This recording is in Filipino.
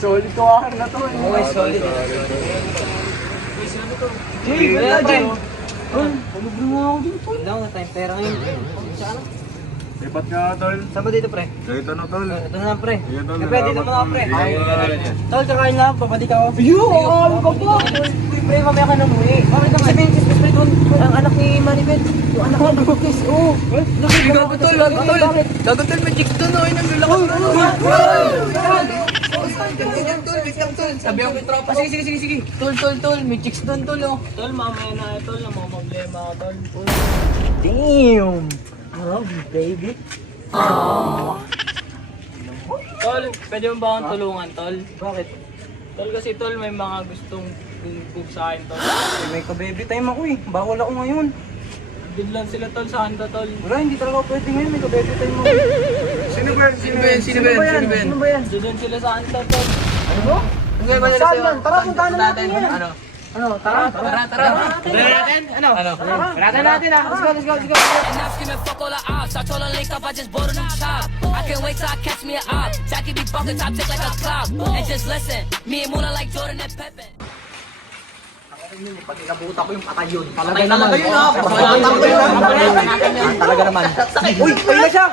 Solid kawahan na to. Okay, solid. Jay, wala Jay. Tulog na ako dito. Wala ko na tayong pera ngayon. Saan? Lipat nga, tol. Saan ba dito, pre? Ito na, tol. Ito na lang, pre. Ito na, Pre, dito muna, pre. Tol, kakain lang. Papadik ako. Yo, ano ka po? Pre, mamaya ka na muli. Mamaya ka sabihin, kiss, pre, doon. Ang anak ni Maribel. Yung anak ni Maribel. Oo. Gago tol, gago tol. Gago tol, may chicks doon. Ay, naglulak. Sabi ako yung tropa. Sige. Tol, may chicks doon, tol. Tol, mamaya na, tol. Mga problema ka, tol. Damn. Love you, baby. Tol, pwede mo ba akong tulungan, tol? Bakit? Tol, kasi tol, may mga gustong bugbog sa akin, tol. May ka-baby time ako eh. Bawal ako ngayon. Biglan sila, tol, sa handa, tol. Wala, hindi talaga ako pwede ngayon. May ka-baby time ako. Sino ba yan? Sino ba yan? Biglan sila sa handa, tol. Ano? Saan yan? Tara, puntahan na natin yan. Ano? Tara. Tara natin ah. Let's go. And I'm screaming fuck all the ops. I told her link up, I just bought a new chop. I can't wait till I catch me an op. Jackie be bumping top tick like a clock. And just listen, me and Muna like Jordan and Pepe. Pag inabuta ko yung patay yun. Patay talaga yun, ha? Talaga naman. Uy, pay na siya!